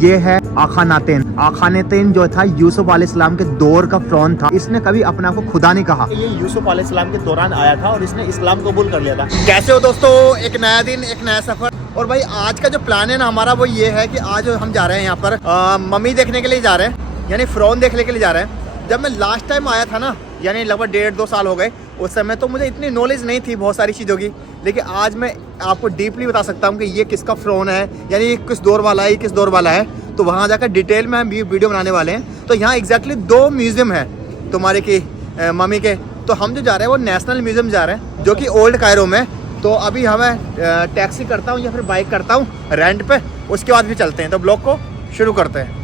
ये है आखानातेन। आखानातेन जो था यूसुफ अलैहिस्सलाम के दौर का फ़िरौन था। इसने कभी अपने आप को खुदा नहीं कहा। ये यूसुफ अलैहिस्सलाम के दौरान आया था और इसने इस्लाम कबूल कर लिया था। कैसे हो दोस्तों, एक नया दिन, एक नया सफर। और भाई आज का जो प्लान है ना हमारा, वो ये है कि आज हम जा रहे हैं यहाँ पर मम्मी देखने के लिए जा रहे हैं, यानी फ़िरौन देखने के लिए जा रहे हैं। जब मैं लास्ट टाइम आया था ना, यानी लगभग 1.5-2 साल हो गए, उस समय तो मुझे इतनी नॉलेज नहीं थी बहुत सारी चीज़ों की। लेकिन आज मैं आपको डीपली बता सकता हूँ कि ये किसका फ़िरौन है, यानी किस दौर वाला है, किस दौर वाला है। तो वहाँ जाकर डिटेल में हम वीडियो बनाने वाले हैं। तो यहाँ एग्जैक्टली 2 म्यूज़ियम है तुम्हारे की मम्मी के। तो हम जो जा रहे हैं वो नेशनल म्यूज़ियम जा रहे हैं, जो कि ओल्ड कायरो में। तो अभी हमें टैक्सी करता हूँ या फिर बाइक करता हूँ रेंट पे, उसके बाद भी चलते हैं। तो ब्लॉग को शुरू करते हैं।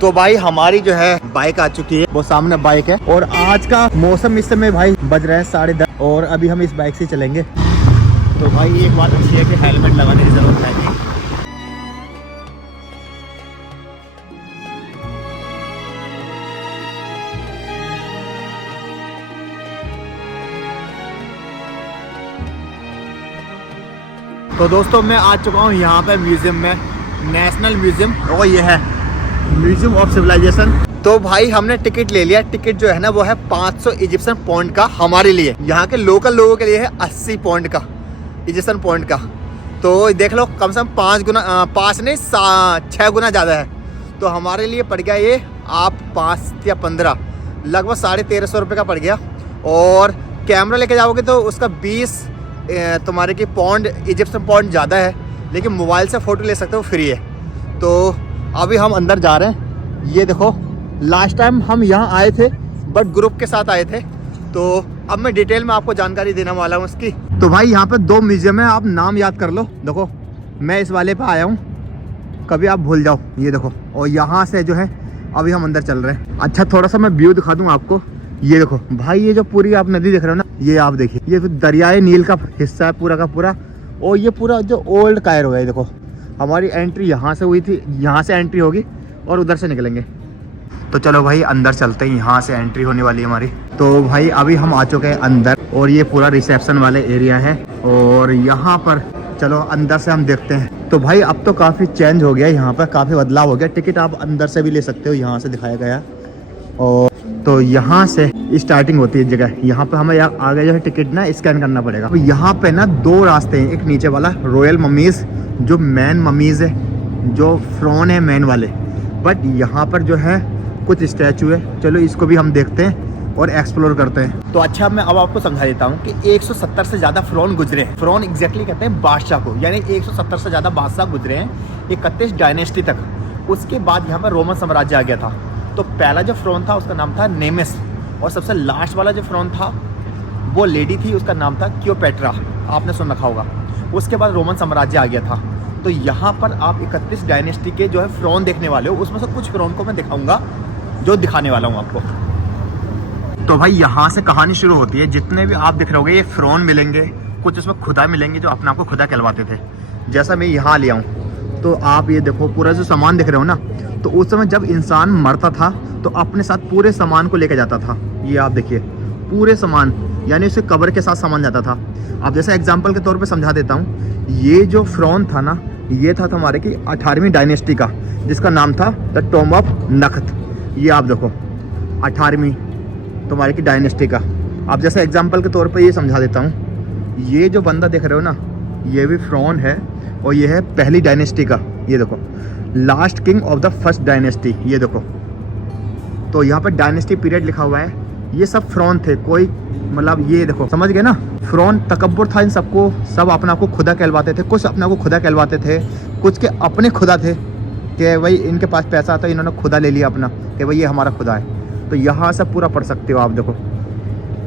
तो भाई हमारी जो है बाइक आ चुकी है, वो सामने बाइक है। और आज का मौसम इस समय भाई बज रहे हैं 10:30 और अभी हम इस बाइक से चलेंगे। तो भाई एक बात अच्छी है कि हेलमेट लगाने की ज़रूरत है नहीं। तो दोस्तों मैं आ चुका हूँ यहाँ पे म्यूज़ियम में, नेशनल म्यूज़ियम, और ये है म्यूज़ियम ऑफ सिविलाइजेशन। तो भाई हमने टिकट ले लिया। टिकट जो है ना वो है 500 इजिप्शियन पॉइंट का हमारे लिए। यहाँ के लोकल लोगों के लिए है 80 पॉइंट का, इजिप्शियन पॉइंट का। तो देख लो कम से कम 5 नहीं 6 गुना ज़्यादा है। तो हमारे लिए पड़ गया ये आप 5 या 15, लगभग 1350 रुपये का पड़ गया। और कैमरा लेके जाओगे तो उसका 20 तुम्हारे की पॉइंट, इजिप्शियन पॉइंट ज़्यादा है। लेकिन मोबाइल से फ़ोटो ले सकते हो, फ्री है। तो अभी हम अंदर जा रहे हैं। ये देखो लास्ट टाइम हम यहाँ आए थे बट ग्रुप के साथ आए थे। तो अब मैं डिटेल में आपको जानकारी देने वाला हूँ उसकी। तो भाई यहाँ पे 2 म्यूज़ियम है, आप नाम याद कर लो। देखो मैं इस वाले पे आया हूँ, कभी आप भूल जाओ। ये देखो, और यहाँ से जो है अभी हम अंदर चल रहे हैं। अच्छा थोड़ा सा मैं व्यू दिखा दूँ आपको। ये देखो भाई, ये जो पूरी आप नदी देख रहे हो ना, ये आप देखिए, ये दरियाए नील का हिस्सा है पूरा का पूरा। और ये पूरा जो ओल्ड कायरो है, देखो हमारी एंट्री यहाँ से हुई थी, यहाँ से एंट्री होगी और उधर से निकलेंगे। तो चलो भाई अंदर चलते हैं, यहाँ से एंट्री होने वाली है हमारी। तो भाई अभी हम आ चुके हैं अंदर, और ये पूरा रिसेप्शन वाले एरिया है। और यहाँ पर चलो अंदर से हम देखते हैं। तो भाई अब तो काफ़ी चेंज हो गया, यहाँ पर काफ़ी बदलाव हो गया। टिकट आप अंदर से भी ले सकते हो, यहाँ से दिखाया गया। और तो यहाँ से स्टार्टिंग होती है जगह। यहाँ पे हमें आगे जो है टिकट ना स्कैन करना पड़ेगा। तो यहाँ पे ना 2 रास्ते हैं, एक नीचे वाला रॉयल ममीज़, जो मेन ममीज़ है, जो फ़िरौन है मेन वाले। बट यहाँ पर जो है कुछ स्टैचू है, चलो इसको भी हम देखते हैं और एक्सप्लोर करते हैं। तो अच्छा मैं अब आपको समझा देता हूँ कि 170 से ज़्यादा फ़िरौन गुजरे हैं। फ़िरौन एग्जैक्टली कहते हैं बादशाह को, यानी 170 से ज़्यादा बादशाह गुजरे हैं 31 डायनेस्टी तक। उसके बाद यहाँ पर रोमन साम्राज्य आ गया था। तो पहला जो फ़िरौन था उसका नाम था नेमिस, और सबसे लास्ट वाला जो फ़िरौन था वो लेडी थी, उसका नाम था क्लियोपेट्रा, आपने सुन रखा होगा। उसके बाद रोमन साम्राज्य आ गया था। तो यहाँ पर आप 31 डायनेस्टी के जो है फ़िरौन देखने वाले हो। उसमें से कुछ फ़िरौन को मैं दिखाऊंगा, जो दिखाने वाला हूँ आपको। तो भाई यहाँ से कहानी शुरू होती है। जितने भी आप दिख रहे होगे ये फ़िरौन मिलेंगे, कुछ उसमें खुदा मिलेंगे जो अपने आप को खुदा कहलवाते थे। जैसा मैं यहाँ लिया हूँ, तो आप ये देखो पूरा जो सामान दिख रहे हो ना, तो उस समय जब इंसान मरता था तो अपने साथ पूरे सामान को लेके जाता था। ये आप देखिए पूरे सामान, यानी उसे कब्र के साथ सामान जाता था। अब जैसे एग्जांपल के तौर पे समझा देता हूँ, ये जो फ़िरौन था ना, ये था हमारे की 18वीं डायनेस्टी का, जिसका नाम था द टॉम्ब ऑफ नख्त। ये आप देखो 18वीं तुम्हारे की डायनेस्टी का। अब जैसे एग्जाम्पल के तौर पर ये समझा देता हूँ, ये जो बंदा देख रहे हो ना, ये भी फ़िरौन है और ये है पहली डायनेस्टी का। ये देखो last king of the first dynasty, ये देखो। तो यहाँ पर डायनेस्टी पीरियड लिखा हुआ है। ये सब फ़िरौन थे, कोई मतलब ये देखो, समझ गए ना। फ़िरौन तकब्बुर था इन सबको, सब अपने आप को खुदा कहलवाते थे। कुछ अपने आप को खुदा कहलवाते थे, कुछ के अपने खुदा थे कि भाई इनके पास पैसा था, इन्होंने खुदा ले लिया अपना कि भाई ये हमारा खुदा है। तो यहाँ से पूरा पढ़ सकते हो आप। देखो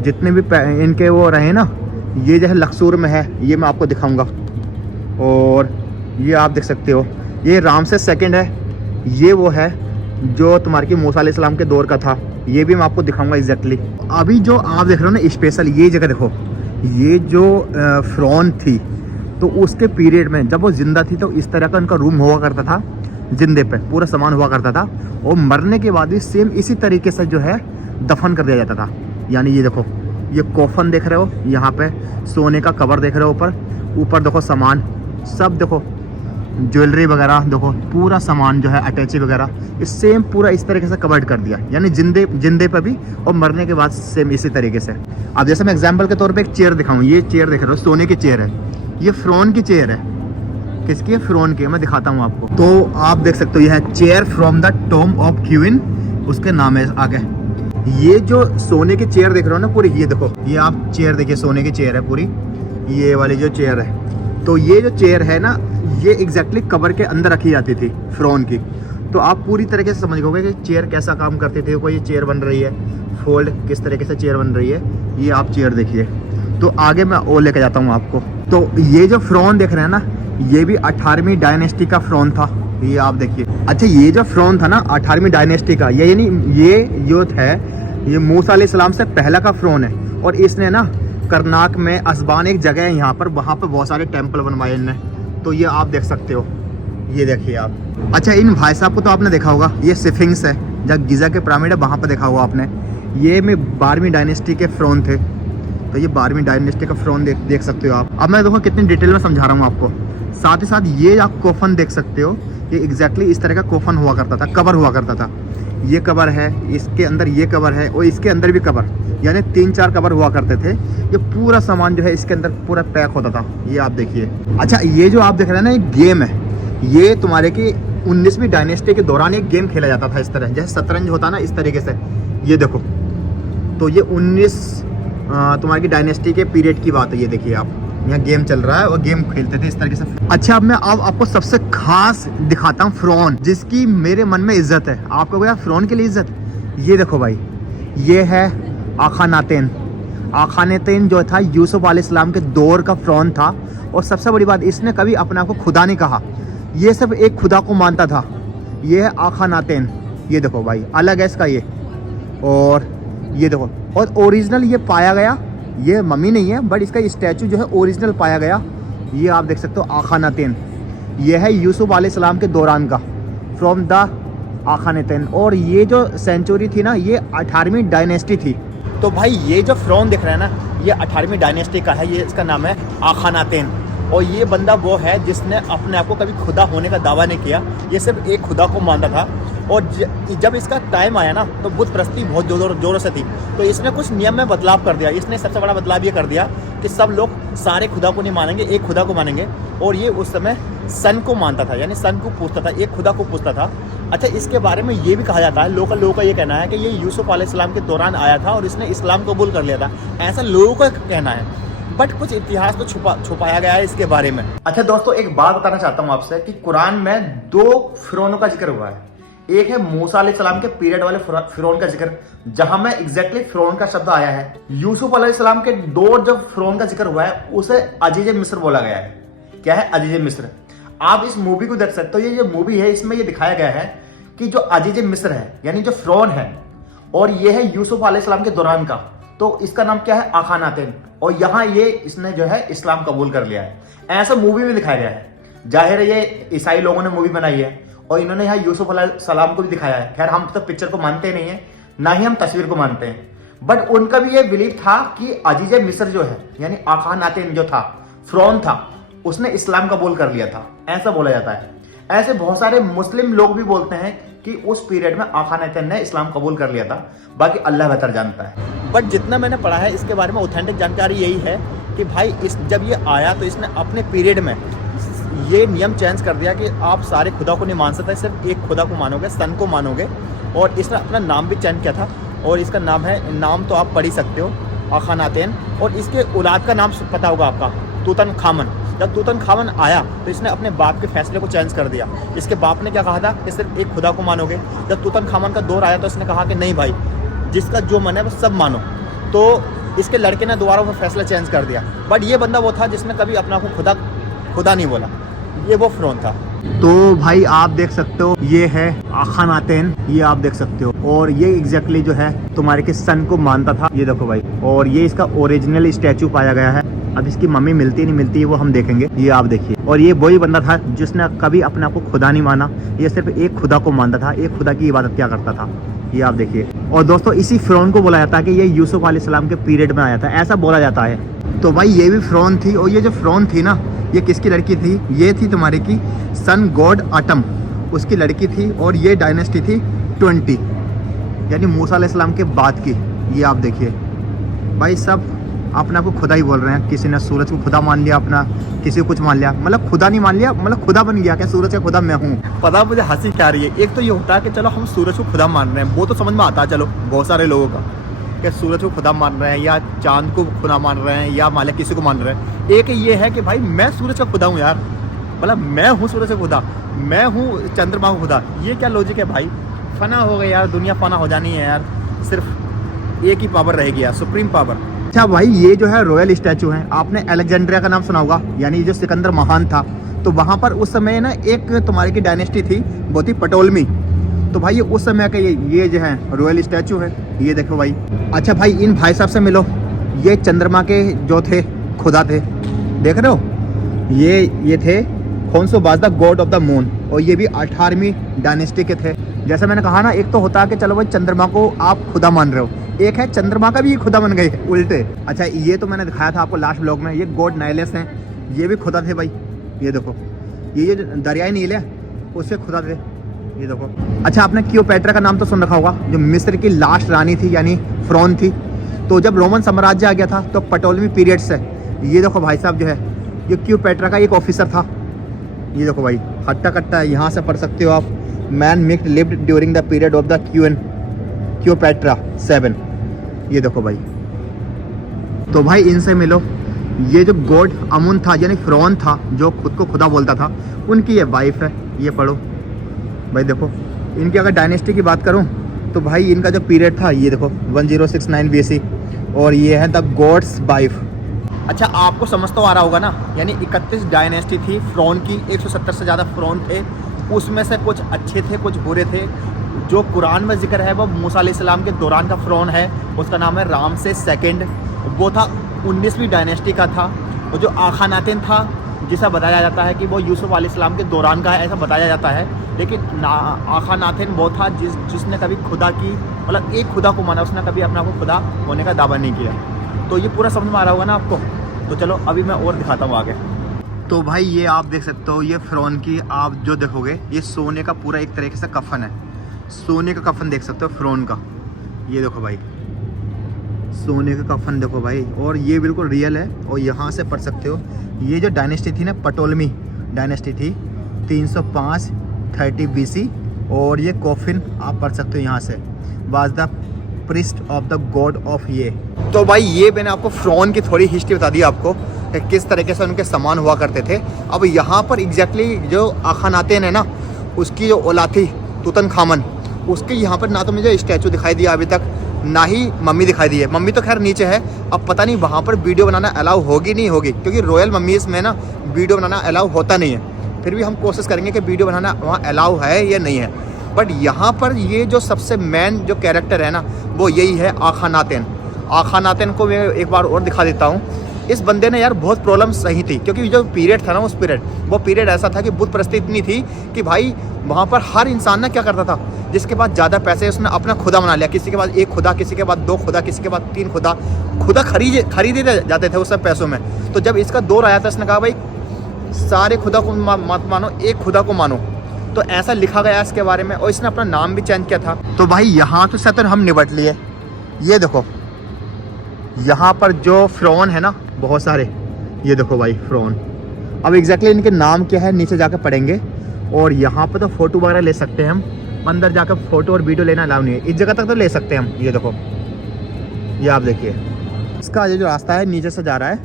जितने भी इनके वो रहे ना, ये जो है लक्सूर में है, ये मैं आपको दिखाऊँगा। और ये आप देख सकते हो, ये रामसेस सेकंड है। ये वो है जो तुम्हारे की मूसा अलैहिस्सलाम के दौर का था, ये भी मैं आपको दिखाऊंगा एग्जैक्टली। अभी जो आप देख रहे हो ना स्पेशल, ये जगह देखो, ये जो फ़िरौन थी तो उसके पीरियड में जब वो ज़िंदा थी तो इस तरह का उनका रूम हुआ करता था, जिंदे पे पूरा सामान हुआ करता था। और मरने के बाद भी सेम इसी तरीके से जो है दफन कर दिया जाता था। यानी ये देखो, ये कोफन देख रहे हो, यहाँ पे सोने का कवर देख रहे हो, ऊपर देखो सामान सब देखो। ज्वेलरी वगैरह देखो, पूरा सामान जो है अटैची वगैरह इस सेम पूरा इस तरीके से कवर्ड कर दिया, यानी जिंदे पे भी और मरने के बाद सेम इसी तरीके से। अब जैसे मैं एग्जांपल के तौर पे एक चेयर दिखाऊं, ये चेयर देख रहे हो, सोने की चेयर है, ये फ्रॉन की चेयर है। किसकी है? फ्रॉन की। मैं दिखाता हूँ आपको। तो आप देख सकते हो यह है chair from the Tom of queen, उसके नाम है आगे। ये जो सोने की चेयर देख रहे हो ना पूरी, ये देखो, ये आप चेयर देखिए, सोने की चेयर है पूरी, ये वाली जो चेयर है। तो ये जो चेयर है ना, ये एग्जैक्टली कबर के अंदर रखी जाती थी फ्रॉन की। तो आप पूरी तरीके से समझ गए कि चेयर कैसा काम करती थी। कोई चेयर बन रही है, फोल्ड किस तरीके से चेयर बन रही है, ये आप चेयर देखिए। तो आगे मैं और लेके जाता हूँ आपको। तो ये जो फ्रॉन देख रहे हैं ना, ये भी 18वीं डायनेस्टी का फ्रॉन था, ये आप देखिए। अच्छा, ये जो फ्रॉन था ना 18वीं डायनेस्टी का, ये यानी ये यूथ है, ये मूसा अलैहिस्सलाम से पहला का फ्रॉन है। और इसने ना करनाक में असबान एक जगह है यहाँ पर, वहाँ पे बहुत सारे टेम्पल बनवाए इनने। तो ये आप देख सकते हो, ये देखिए आप। अच्छा, इन भाई साहब को तो आपने देखा होगा, ये स्फिंक्स है जहाँ गिजा के पिरामिड है, वहाँ पर देखा होगा आपने। ये में 12वीं डायनेस्टी के फ्रॉन थे। तो ये 12वीं डायनेस्टी का फ्रॉन देख सकते हो आप। अब मैं देखो कितनी डिटेल में समझा रहा हूँ आपको। साथ ही साथ ये आप कोफन देख सकते हो, ये एग्जैक्टली इस तरह का कोफन हुआ करता था, कवर हुआ करता था। ये कवर है, इसके अंदर ये कवर है, और इसके अंदर भी कवर, यानी 3-4 कवर हुआ करते थे। ये पूरा सामान जो है इसके अंदर पूरा पैक होता था, ये आप देखिए। अच्छा, ये जो आप देख रहे हैं ना, एक गेम है, ये तुम्हारे की 19वीं डायनेस्टी के दौरान एक गेम खेला जाता था इस तरह, जैसे शतरंज होता ना, इस तरीके से। ये देखो, तो ये 19 तुम्हारी डायनेस्टी के पीरियड की बात है। ये देखिए आप, यहाँ गेम चल रहा है और गेम खेलते थे इस तरीके से। अच्छा, अब मैं आपको सबसे खास दिखाता हूँ फ्रॉन, जिसकी मेरे मन में इज्जत है। आपको क्या फ्रॉन के लिए इज्जत? ये देखो भाई, ये है आखानातेन। आखानातेन जो था यूसुफ अलैहिस्सलाम के दौर का फ्रॉन था। और सबसे बड़ी बात, इसने कभी अपने आप को खुदा नहीं कहा, ये सब एक खुदा को मानता था। ये है आखानातेन, ये देखो भाई, अलग है इसका ये। और ये देखो, और ओरिजिनल ये पाया गया, ये मम्मी नहीं है बट इसका स्टैचू जो है ओरिजिनल पाया गया। ये आप देख सकते हो आखानातेन, ये है यूसुफ अलैहिस्सलाम के दौरान का, फ्रॉम द आखानातेन। और ये जो सेंचुरी थी ना, ये 18वीं डायनेस्टी थी। तो भाई ये जो फ्रॉन दिख रहा है ना, ये 18वीं डायनेस्टी का है, ये इसका नाम है आखानातेन। और ये बंदा वो है जिसने अपने आप को कभी खुदा होने का दावा नहीं किया, ये सिर्फ एक खुदा को मानता था। और जब इसका टाइम आया ना, तो बुत परस्ती बहुत जोरों से थी। तो इसने कुछ नियम में बदलाव कर दिया। इसने सबसे बड़ा बदलाव ये कर दिया कि सब लोग सारे खुदा को नहीं मानेंगे, एक खुदा को मानेंगे। और ये उस समय सन को मानता था, यानी सन को पूछता था, एक खुदा को पूछता था। अच्छा, इसके बारे में ये भी कहा जाता है, लोगों का ये कहना है कि ये यूसुफ अलैहिस्सलाम के दौरान आया था और इसने इस्लाम कबूल कर लिया था, ऐसा लोगों का कहना है। बट कुछ इतिहास तो छुपाया गया है इसके बारे में। अच्छा दोस्तों, एक बात बताना चाहता हूँ आपसे कि कुरान में 2 फिरौनों का जिक्र हुआ है। एक है मूसा अलैहिस्सलाम के पीरियड वाले फिरौन का जिक्र, जहां में एग्जैक्टली फिरौन का शब्द आया है। यूसुफ अलैहिस्सलाम के दौर जब फिरौन का जिक्र हुआ है, उसे अजीज मिस्र बोला गया है। क्या है? अजीज मिस्र। आप इस मूवी को देख सकते हो, ये जो मूवी है इसमें ये दिखाया गया है कि जो अजीज मिस्र है, यानी जो फिरौन है, और ये है यूसुफ अलैहिस्सलाम के दौरान का, तो इसका नाम क्या है? आखानातेन। और यहाँ ये इसने जो है इस्लाम कबूल कर लिया है, ऐसा मूवी में दिखाया गया है। जाहिर है ये ईसाई लोगों ने मूवी बनाई है और इन्होंने यहाँ यूसुफ अलैहिस्सलाम को भी दिखाया है। खैर, हम तो पिक्चर को मानते नहीं है, ना ही हम तस्वीर को मानते हैं, बट उनका भी ये बिलीव था कि अजीज मिस्र जो है, यानी आखानातेन जो था, फिरौन था, उसने इस्लाम कबूल कर लिया था, ऐसा बोला जाता है। ऐसे बहुत सारे मुस्लिम लोग भी बोलते हैं कि उस पीरियड में आखानातेन ने इस्लाम कबूल कर लिया था। बाकी अल्लाह बेहतर जानता है। बट जितना मैंने पढ़ा है इसके बारे में, ऑथेंटिक जानकारी यही है कि भाई जब ये आया तो इसने अपने पीरियड में ये नियम चेंज कर दिया कि आप सारे खुदा को नहीं मान सकते, सिर्फ एक खुदा को मानोगे, सन को मानोगे। और इसने अपना नाम भी चेंज किया था, और इसका नाम है, नाम तो आप पढ़ ही सकते हो, आखानातेन। और इसके औलाद का नाम पता होगा आपका, तूतनखामन। जब तूतनखामन आया तो इसने अपने बाप के फैसले को चेंज कर दिया। इसके बाप ने क्या कहा था कि सिर्फ एक खुदा को मानोगे। जब तूतनखामन का दौर आया तो इसने कहा कि नहीं भाई, जिसका जो मन है वो सब मानो। तो इसके लड़के ने दोबारा वो फैसला चेंज कर दिया। बट ये बंदा वो था जिसने कभी अपना को खुदा नहीं बोला, ये वो फिरौन था। तो भाई आप देख सकते हो, ये है आखानातेन, ये आप देख सकते हो। और ये एग्जैक्टली जो है तुम्हारे के सन को मानता था, ये देखो भाई। और ये इसका ओरिजिनल स्टैचू पाया गया है। अब इसकी मम्मी मिलती नहीं मिलती है वो हम देखेंगे, ये आप देखिए। और ये वही बंदा था जिसने कभी अपने आप को खुदा नहीं माना, ये सिर्फ एक खुदा को मानता था, एक खुदा की इबादत क्या करता था, ये आप देखिए। और दोस्तों, इसी फिरौन को बोला जाता है कि ये यूसुफ अलैहिस्सलाम के पीरियड में आया था, ऐसा बोला जाता है। तो भाई ये भी फिरौन थी, और ये जो फिरौन थी ना, ये किसकी लड़की थी? ये थी तुम्हारी की सन गॉड आटम, उसकी लड़की थी। और ये डायनेस्टी थी 20, यानी मूसा अलैहिस्सलाम के बाद की। ये आप देखिए भाई, सब अपने आप को खुदा ही बोल रहे हैं। किसी ने सूरज को खुदा मान लिया अपना, किसी को कुछ मान लिया, मतलब खुदा नहीं मान लिया, मतलब खुदा बन गया। क्या सूरज का खुदा मैं हूँ? पता मुझे हंसी क्या रही है। एक तो ये होता है कि चलो हम सूरज को खुदा मान रहे हैं, वो तो समझ में आता है चलो बहुत सारे लोगों का, कि सूरज को खुदा मान रहे हैं या चांद को खुदा मान रहे हैं या मालिक किसी को मान रहे हैं। एक ये है कि भाई मैं सूरज का खुदा हूँ यार, मतलब मैं हूँ सूरज का खुदा, मैं हूँ चंद्रमा का खुदा। ये क्या लॉजिक है भाई? फना हो गया यार, दुनिया फना हो जानी है यार, सिर्फ एक ही पावर रहेगी यार, सुप्रीम पावर। अच्छा भाई, ये जो है रॉयल स्टैचू है। आपने अलेक्जेंड्रिया का नाम सुना होगा, यानी जो सिकंदर महान था, तो वहाँ पर उस समय ना एक तुम्हारी की डायनेस्टी थी, वो थी पटोलमी। तो भाई ये उस समय का ये जो है रॉयल स्टैचू है, ये देखो भाई। अच्छा भाई, इन भाई साहब से मिलो, ये चंद्रमा के जो थे खुदा थे, देख रहे हो? ये थे खोन्सो बाज the god of the moon, और ये भी 18वीं डायनेस्टी के थे। जैसे मैंने कहा ना, एक तो होता है कि चलो भाई चंद्रमा को आप खुदा मान रहे हो, एक है चंद्रमा का भी खुदा बन गए उल्टे। अच्छा, ये तो मैंने दिखाया था आपको लास्ट ब्लॉग में, ये गॉड नाइलेस हैं, ये भी खुदा थे भाई। ये देखो, ये जो दरियाई नील है उससे खुदा थे, ये देखो। अच्छा, आपने क्लियोपेट्रा का नाम तो सुन रखा होगा, जो मिस्र की लास्ट रानी थी, यानी फ़िरौन थी। तो जब रोमन साम्राज्य आ गया था तो पटोलमी पीरियड से, ये देखो भाई साहब जो है, ये क्लियोपेट्रा का एक ऑफिसर था। ये देखो भाई, हट्टा कट्टा यहाँ से पढ़ सकते हो आप। Man mixed lived during the period of the Cleopatra 7। ये देखो भाई। तो भाई इनसे मिलो, ये जो गॉड अमुन था, यानी फ़िरौन था, जो खुद को खुदा बोलता था, उनकी ये वाइफ है। ये पढ़ो भाई, देखो इनकी अगर डायनेस्टी की बात करूं तो भाई इनका जो पीरियड था, ये देखो 1069 BC, और ये है द गॉड्स वाइफ। अच्छा, आपको समझ तो आ रहा होगा ना, यानी 31 डायनेस्टी थी फ़िरौन की, 170 से ज़्यादा फ़िरौन थे। उसमें से कुछ अच्छे थे, कुछ बुरे थे। जो कुरान में जिक्र है वो मूसा अलैहिस्सलाम के दौरान का फ़िरौन है, उसका नाम है रामसेस II। वो था 19वीं डायनेस्टी का था। और जो आखानातेन था, जिसे बताया जाता है कि वो यूसुफ अलैहिस्सलाम के दौरान का है, ऐसा बताया जाता है। लेकिन आखानातेन वो था जिसने कभी खुदा की, मतलब एक खुदा को माना, उसने कभी अपना को खुदा होने का दावा नहीं किया। तो ये पूरा समझ में आ रहा होगा ना आपको। तो चलो अभी मैं और दिखाता हूँ आगे। तो भाई ये आप देख सकते हो, ये फ़िरौन की आप जो देखोगे, ये सोने का पूरा एक तरीके से कफन है, सोने का कफन देख सकते हो फ़िरौन का। ये देखो भाई, सोने का कफन देखो भाई, और ये बिल्कुल रियल है। और यहाँ से पढ़ सकते हो, ये जो डायनेस्टी थी ना, पटोलमी डायनेस्टी थी, 305 30 BC। और ये कॉफिन आप पढ़ सकते हो यहाँ से, was the priest of the god of ये। तो भाई ये मैंने आपको फ़िरौन की थोड़ी हिस्ट्री बता दी आपको, कि किस तरीके से उनके सामान हुआ करते थे। अब यहाँ पर एग्जैक्टली जो आखानातेन है ना, उसकी जो औलाद थी तुतनखामन, उसके यहाँ पर ना तो मुझे स्टैचू दिखाई दिया अभी तक, ना ही मम्मी दिखाई दी है। मम्मी तो खैर नीचे है, अब पता नहीं वहाँ पर वीडियो बनाना अलाउ होगी नहीं होगी, क्योंकि रॉयल मम्मीज़ में ना वीडियो बनाना अलाउ होता नहीं है। फिर भी हम कोशिश करेंगे कि वीडियो बनाना वहाँ अलाउ है या नहीं है। बट यहाँ पर ये जो सबसे मेन जो कैरेक्टर है ना, वो यही है आखानातेन। आखानातेन को मैं एक बार और दिखा देता हूँ। इस बंदे ने यार बहुत प्रॉब्लम सही थी, क्योंकि जो पीरियड था ना, वो पीरियड ऐसा था कि बुत परस्ती इतनी थी कि भाई वहाँ पर हर इंसान ना क्या करता था, जिसके पास ज़्यादा पैसे उसने अपना खुदा बना लिया। किसी के पास एक खुदा, किसी के पास 2 खुदा, किसी के पास 3 खुदा खरीदे जाते थे उस सब पैसों में। तो जब इसका दौर आया था, इसने कहा भाई सारे खुदा को मत मानो, एक खुदा को मानो। तो ऐसा लिखा गया इसके बारे में, और इसने अपना नाम भी चेंज किया था। तो भाई यहाँ तो सतर हम निपट लिए। ये देखो यहाँ पर जो फ़िरौन है ना, बहुत सारे, ये देखो भाई फ़िरौन। अब एग्जैक्टली इनके नाम क्या है नीचे जाकर पढ़ेंगे। और यहाँ पर तो फ़ोटो वगैरह ले सकते हैं हम, अंदर जाकर फ़ोटो और वीडियो लेना अलाउ नहीं है। इस जगह तक तो ले सकते हैं हम। ये देखो, ये आप देखिए, इसका जो रास्ता है नीचे से जा रहा है,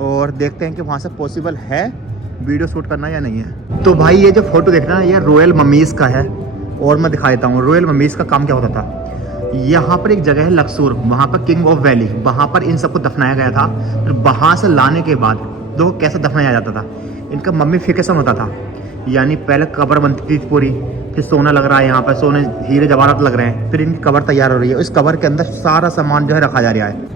और देखते हैं कि वहाँ से पॉसिबल है वीडियो शूट करना या नहीं है। तो भाई ये जो फ़ोटो देख रहे हैं, ये रॉयल मम्मीज़ का है। और मैं दिखा देता हूँ रॉयल मम्मीज़ का काम क्या होता था। यहाँ पर एक जगह है लक्सूर, वहाँ पर किंग ऑफ वैली, वहाँ पर इन सबको दफनाया गया था। फिर वहाँ से लाने के बाद देखो कैसे दफनाया जाता था। इनका मम्मीफिकेशन होता था, यानी पहले कब्र बनती थी पूरी, फिर सोना लग रहा है, यहाँ पर सोने हीरे जवाहरात लग रहे हैं, फिर इनकी कब्र तैयार हो रही है। इस कब्र के अंदर सारा सामान जो है रखा जा रहा है।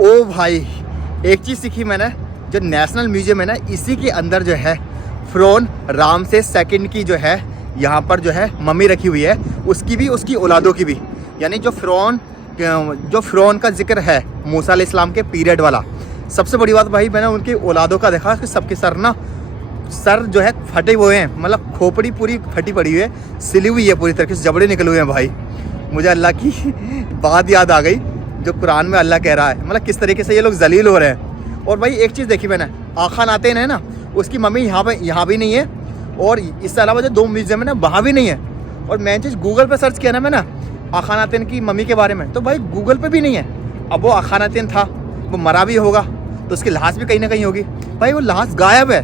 ओ भाई, एक चीज़ सीखी मैंने, जो नेशनल म्यूजियम है ना, इसी के अंदर जो है फ़िरौन रामसेस II की जो है यहाँ पर जो है मम्मी रखी हुई है, उसकी भी, उसकी औलादों की भी। यानी जो फ़िरौन जो फ़िरौन का जिक्र है मूसा अलैहिस्सलाम के पीरियड वाला। सबसे बड़ी बात भाई, मैंने उनकी औलादों का देखा कि सबके सर जो है फटे हुए हैं, मतलब खोपड़ी पूरी फटी पड़ी हुई है, सिली हुई है पूरी तरीके से, जबड़े निकले हुए हैं भाई। मुझे अल्लाह की बात याद आ गई जो कुरान में अल्लाह कह रहा है, मतलब किस तरीके से ये लोग जलील हो रहे हैं। और भाई एक चीज़ देखी मैंने, आखा नातेन है ना, उसकी मम्मी यहाँ भी नहीं है, और इससे अलावा जो 2 म्यूजियम है ना वहाँ भी नहीं है। और मैं चीज़ गूगल पर सर्च किया ना मैंने आखा नातेन की मम्मी के बारे में, तो भाई गूगल पे भी नहीं है। अब वो आखा नातेन था, वो मरा भी होगा तो उसकी लाश भी कहीं ना कहीं होगी। भाई वो लाश गायब है,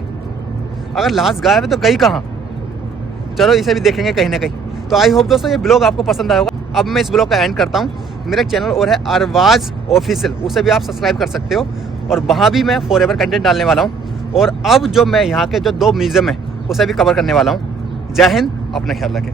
अगर लाश गायब है तो गई कहाँ? चलो इसे भी देखेंगे कहीं ना कहीं। तो आई होप दोस्तों ये ब्लॉग आपको पसंद आएगा। अब मैं इस ब्लॉग का एंड करता हूँ। मेरा चैनल और है अरवाज ऑफिशियल, उसे भी आप सब्सक्राइब कर सकते हो, और वहाँ भी मैं फॉरएवर कंटेंट डालने वाला हूँ। और अब जो मैं यहाँ के जो 2 म्यूजियम है उसे भी कवर करने वाला हूँ। जय हिंद, अपना ख्याल रखें।